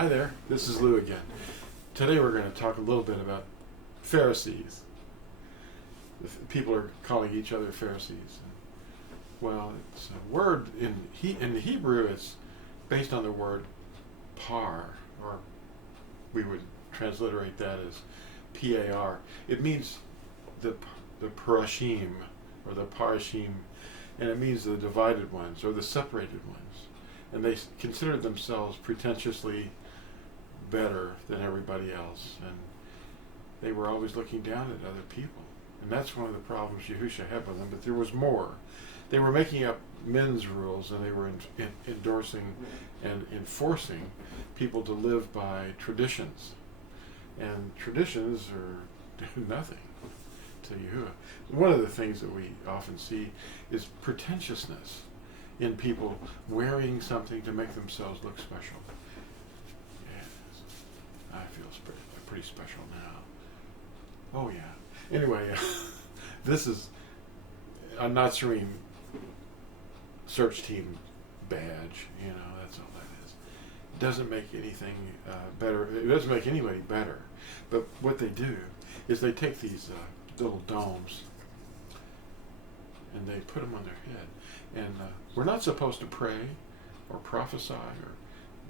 Hi there, this is Lou again. Today we're going to talk a little bit about Pharisees. People are calling each other Pharisees. Well, it's a word in the Hebrew. It's based on the word par, or we would transliterate that as P-A-R. It means the parashim, or the parashim, and it means the divided ones, or the separated ones. And they considered themselves pretentiously better than everybody else, and they were always looking down at other people. And that's one of the problems Yahusha had with them, but there was more. They were making up men's rules, and they were endorsing and enforcing people to live by traditions. And traditions are nothing to Yahuwah. One of the things that we often see is pretentiousness in people wearing something to make themselves look special. Yes, I feel pretty special now. Oh yeah. Anyway, this is a Natsarim search team badge. You know, that's all that is. It doesn't make anything better. It doesn't make anybody better. But what they do is they take these little domes and they put them on their head. And we're not supposed to pray or prophesy or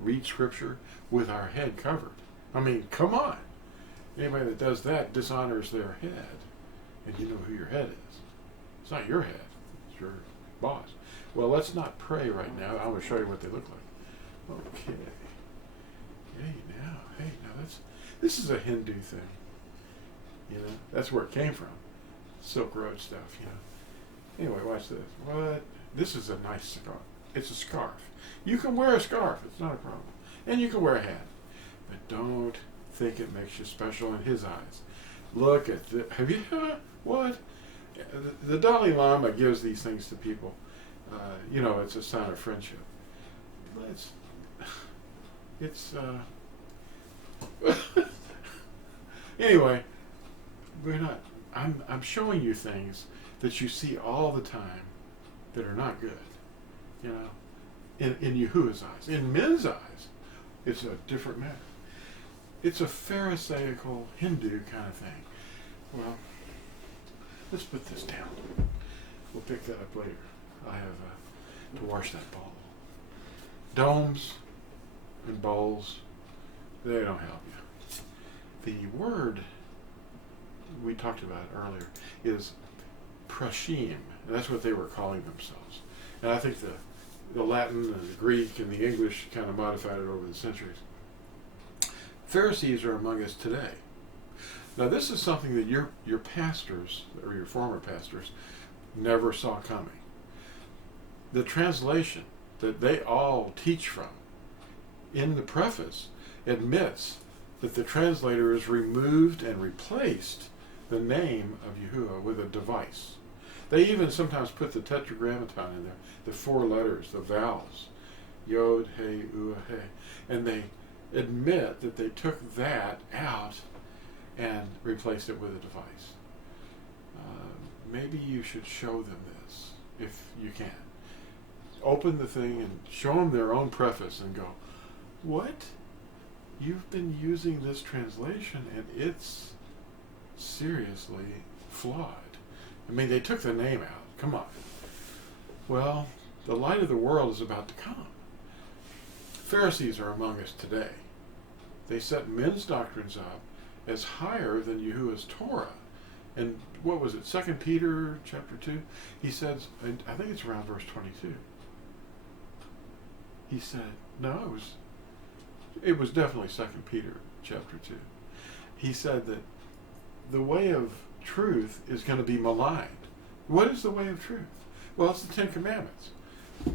read scripture with our head covered. I mean, come on. Anybody that does that dishonors their head. And you know who your head is. It's not your head. It's your boss. Well, let's not pray right now. I'm going to show you what they look like. Okay. Hey, now, this is a Hindu thing. You know, that's where it came from. Silk Road stuff, you know. Anyway, watch this. What? This is a nice scarf. It's a scarf. You can wear a scarf. It's not a problem. And you can wear a hat. But don't think it makes you special in his eyes. Look at the... Have you... what? The Dalai Lama gives these things to people. You know, it's a sign of friendship. Anyway, we're not... I'm showing you things that you see all the time that are not good, you know, in Yahuwah's eyes. In men's eyes, it's a different matter. It's a Pharisaical Hindu kind of thing. Well, let's put this down. We'll pick that up later. I have to wash that bowl. Domes and bowls, they don't help you. The word we talked about earlier is prashim, and that's what they were calling themselves. And I think the Latin and the Greek and the English kind of modified it over the centuries. Pharisees are among us today. Now this is something that your pastors, or your former pastors, never saw coming. The translation that they all teach from in the preface admits that the translator has removed and replaced the name of Yahuwah with a device. They even sometimes put the tetragrammaton in there, the 4 letters, the vowels, Yod, He, Ua, He, and they admit that they took that out and replaced it with a device. Maybe you should show them this, if you can. Open the thing and show them their own preface and go, what? You've been using this translation and it's seriously flawed. I mean, they took the name out. Come on. Well, the light of the world is about to come. Pharisees are among us today. They set men's doctrines up as higher than Yahuwah's Torah. And what was it, 2 Peter chapter 2? He says, and I think it's around verse 22. He said, no, it was definitely 2 Peter chapter 2. He said that the way of truth is going to be maligned. What is the way of truth? Well, it's the 10 Commandments.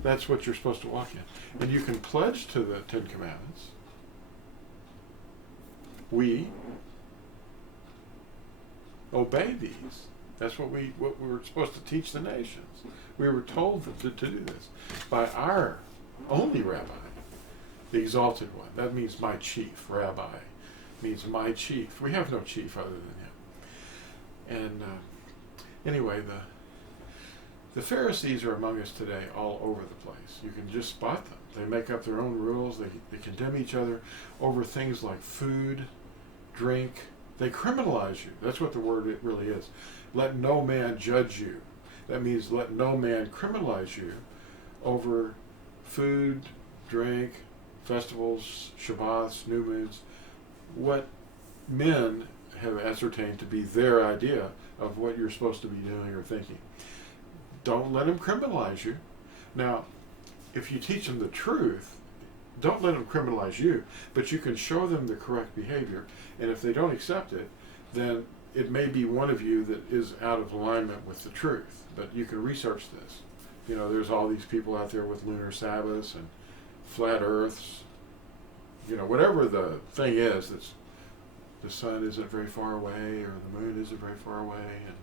That's what you're supposed to walk in. And you can pledge to the 10 Commandments. We obey these. That's what we were supposed to teach the nations. We were told to do this by our only rabbi, the exalted one. That means my chief. Rabbi means my chief. We have no chief other than him. And anyway, The Pharisees are among us today all over the place. You can just spot them. They make up their own rules. They condemn each other over things like food, drink. They criminalize you. That's what the word it really is. Let no man judge you. That means let no man criminalize you over food, drink, festivals, Shabbats, new moons, what men have ascertained to be their idea of what you're supposed to be doing or thinking. Don't let them criminalize you. Now, if you teach them the truth, don't let them criminalize you, but you can show them the correct behavior, and if they don't accept it, then it may be one of you that is out of alignment with the truth. But you can research this. You know, there's all these people out there with lunar Sabbaths and flat earths. You know, whatever the thing is, that's the sun isn't very far away or the moon isn't very far away, and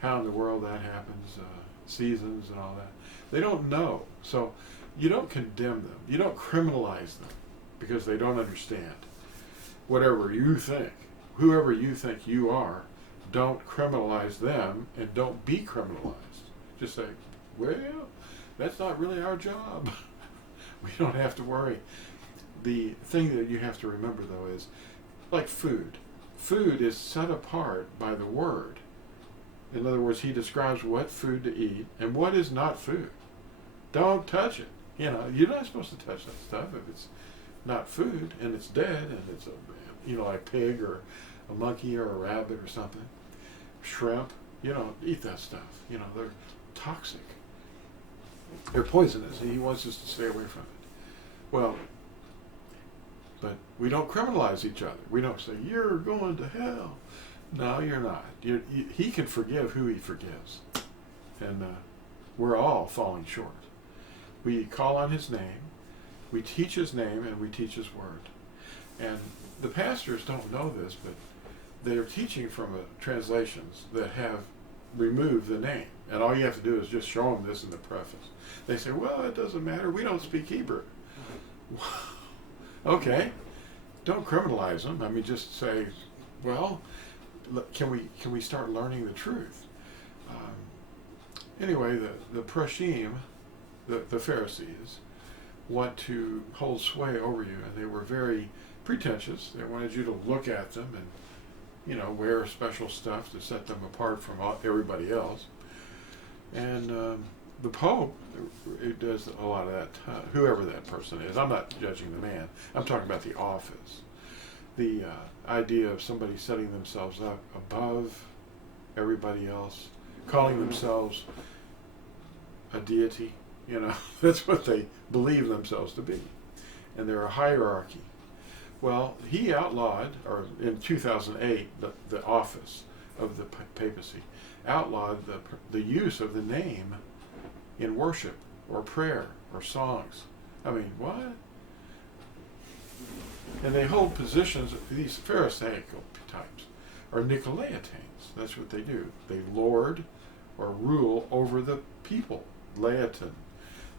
how in the world that happens, seasons and all that. They don't know. So you don't condemn them. You don't criminalize them because they don't understand. Whatever you think, whoever you think you are, don't criminalize them and don't be criminalized. Just say, well, that's not really our job. We don't have to worry. The thing that you have to remember, though, is like food. Food is set apart by the Word. In other words, he describes what food to eat and what is not food. Don't touch it. You know, you're not supposed to touch that stuff if it's not food and it's dead and it's like pig or a monkey or a rabbit or something. Shrimp, you don't eat that stuff. You know, they're toxic. They're poisonous. He wants us to stay away from it. Well, but we don't criminalize each other. We don't say, you're going to hell. No, you're not. He can forgive who he forgives. And we're all falling short. We call on his name, we teach his name, and we teach his word. And the pastors don't know this, but they are teaching from translations that have removed the name. And all you have to do is just show them this in the preface. They say, well, it doesn't matter. We don't speak Hebrew. Okay. Don't criminalize them. I mean, just say, well, can we start learning the truth? Anyway, the Prashim, the Pharisees, want to hold sway over you, and they were very pretentious. They wanted you to look at them and, you know, wear special stuff to set them apart from everybody else. And the Pope, it does a lot of that, whoever that person is. I'm not judging the man. I'm talking about the office. The idea of somebody setting themselves up above everybody else, calling themselves a deity, you know, that's what they believe themselves to be. And they're a hierarchy. Well, he outlawed, or in 2008, the office of the papacy outlawed the use of the name in worship or prayer or songs. I mean, what? And they hold positions, these Pharisaical types are Nicolaitanes. That's what they do. They lord or rule over the people, laity,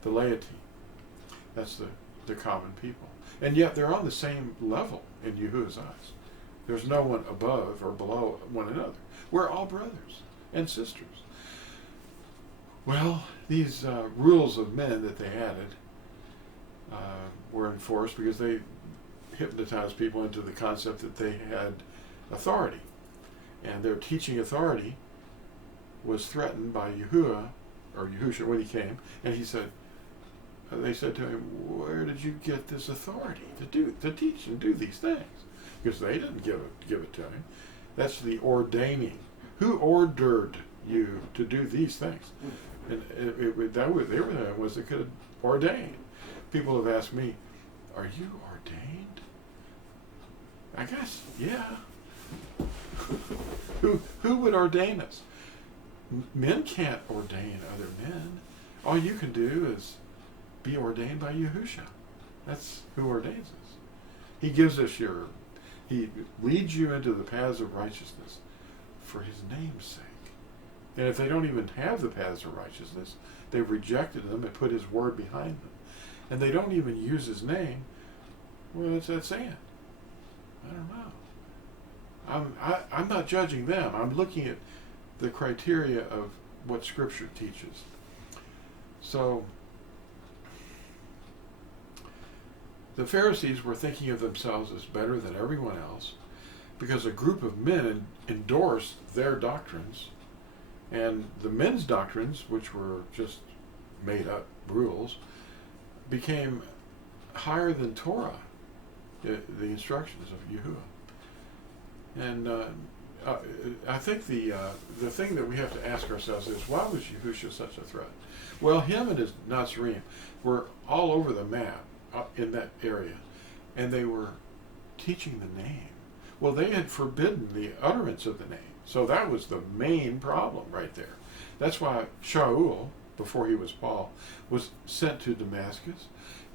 the laity. That's the common people. And yet they're on the same level in Yahuwah's eyes. There's no one above or below one another. We're all brothers and sisters. Well, these rules of men that they added were enforced because they hypnotized people into the concept that they had authority. And their teaching authority was threatened by Yahuwah, or Yahusha, when he came, and he said, they said to him, where did you get this authority to teach and do these things? Because they didn't give it to him. That's the ordaining. Who ordered you to do these things? And they were the ones that could ordain. People have asked me, are you ordained? I guess, yeah. Who would ordain us? Men can't ordain other men. All you can do is be ordained by Yahusha. That's who ordains us. He gives us he leads you into the paths of righteousness for his name's sake. And if they don't even have the paths of righteousness, they've rejected them and put his word behind them. And they don't even use his name, well, what's that saying? I don't know. I'm not judging them. I'm looking at the criteria of what Scripture teaches. So the Pharisees were thinking of themselves as better than everyone else because a group of men endorsed their doctrines, and the men's doctrines, which were just made up rules, became higher than Torah, the instructions of Yahuah. And I think the thing that we have to ask ourselves is, why was Yahusha such a threat? Well, him and his Natsarim were all over the map in that area, and they were teaching the name. Well, they had forbidden the utterance of the name, so that was the main problem right there. That's why Shaul, before he was Paul, was sent to Damascus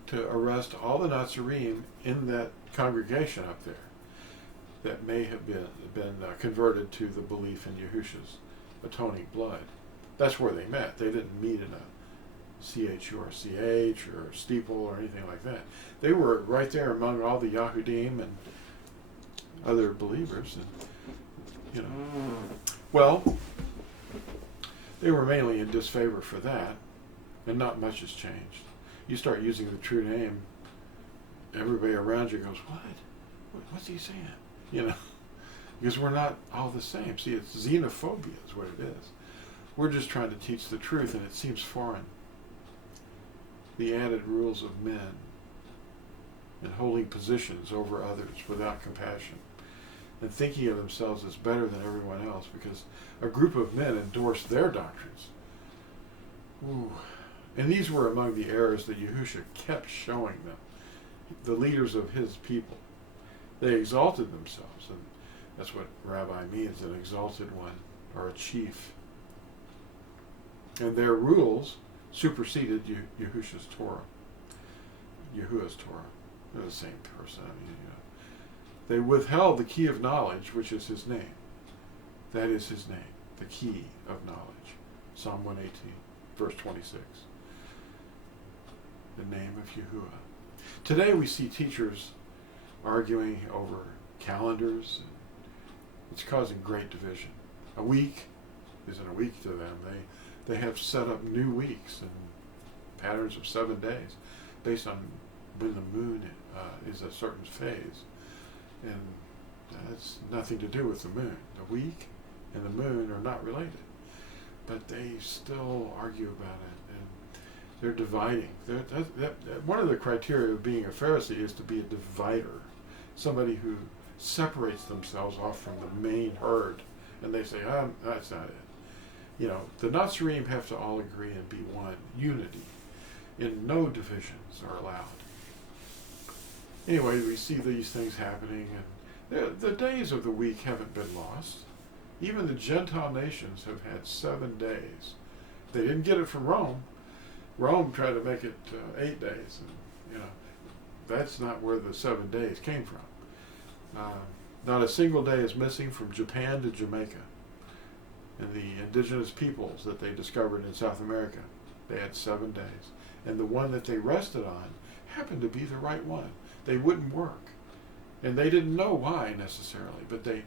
to arrest all the Natsarim in that congregation up there that may have been converted to the belief in Yahusha's atoning blood. That's where they met. They didn't meet in a CHURCH or steeple or anything like that. They were right there among all the Yahudim and other believers, and well, they were mainly in disfavor for that, and not much has changed. You start using the true name, everybody around you goes, what's he saying? Because we're not all the same. See, it's xenophobia is what it is. We're just trying to teach the truth, and it seems foreign. The added rules of men and holding positions over others without compassion, and thinking of themselves as better than everyone else because a group of men endorsed their doctrines. Ooh. And these were among the errors that Yahusha kept showing them, the leaders of his people. They exalted themselves, and that's what rabbi means, an exalted one, or a chief. And their rules superseded Yahusha's Torah, Yahuwah's Torah. They're the same person. They withheld the key of knowledge, which is his name. That is his name, the key of knowledge. Psalm 118, verse 26. The name of Yahuah. Today we see teachers arguing over calendars. It's causing great division. A week isn't a week to them. They have set up new weeks and patterns of 7 days based on when the moon is a certain phase. And that's nothing to do with the moon. The week and the moon are not related. But they still argue about it, and they're dividing. One of the criteria of being a Pharisee is to be a divider, somebody who separates themselves off from the main herd, and they say, that's not it. The Natsarim have to all agree and be one, unity, and no divisions are allowed. Anyway, we see these things happening, and the days of the week haven't been lost. Even the Gentile nations have had 7 days. They didn't get it from Rome. Rome tried to make it 8 days, and that's not where the 7 days came from. Not a single day is missing from Japan to Jamaica. And the indigenous peoples that they discovered in South America, they had 7 days. And the one that they rested on happened to be the right one. They wouldn't work. And they didn't know why necessarily, but they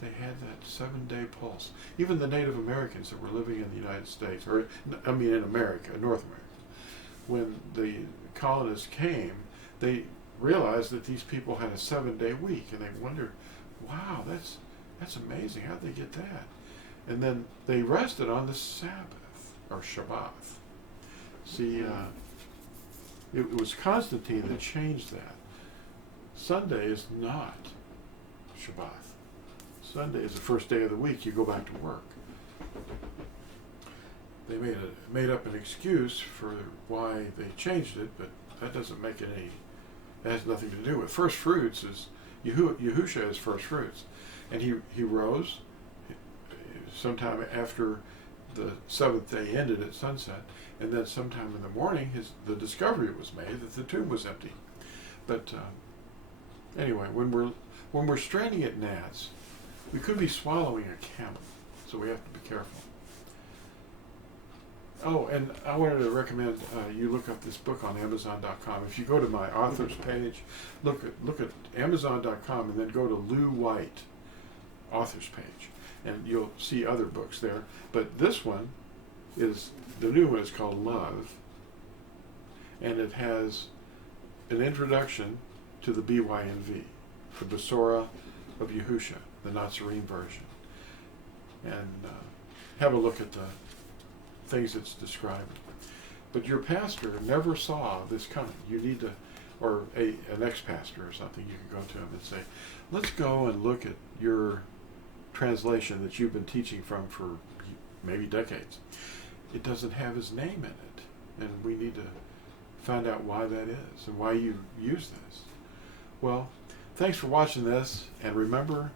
had that 7-day pulse. Even the Native Americans that were living in the United States, in America, North America, when the colonists came, they realized that these people had a 7-day week, and they wondered, wow, that's amazing. How'd they get that? And then they rested on the Sabbath, or Shabbat. See, it was Constantine that changed that. Sunday is not Shabbat. Sunday is the first day of the week. You go back to work. They made up an excuse for why they changed it, but that doesn't make it any. It has nothing to do with first fruits. Is Yahusha is first fruits, and he rose sometime after the 7th day ended at sunset, and then sometime in the morning the discovery was made that the tomb was empty. But anyway, when we're straining at gnats, we could be swallowing a camel, so we have to be careful. Oh, and I wanted to recommend you look up this book on Amazon.com. If you go to my author's page, look at Amazon.com, and then go to Lou White author's page, and you'll see other books there. But this one the new one is called Love, and it has an introduction to the BYNV, the Besorah of Yahusha, the Natsarim version, and have a look at the things it's describing. But your pastor never saw this coming. You need to, or an ex-pastor or something, you can go to him and say, let's go and look at your translation that you've been teaching from for maybe decades. It doesn't have his name in it, and we need to find out why that is and why you use this. Well, thanks for watching this, and remember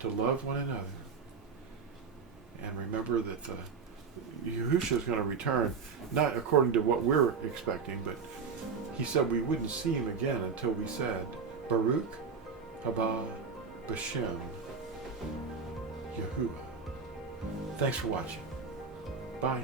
to love one another. And remember that Yahusha is going to return, not according to what we're expecting, but he said we wouldn't see him again until we said, Baruch haba b'shem Yahuah. Thanks for watching. Bye.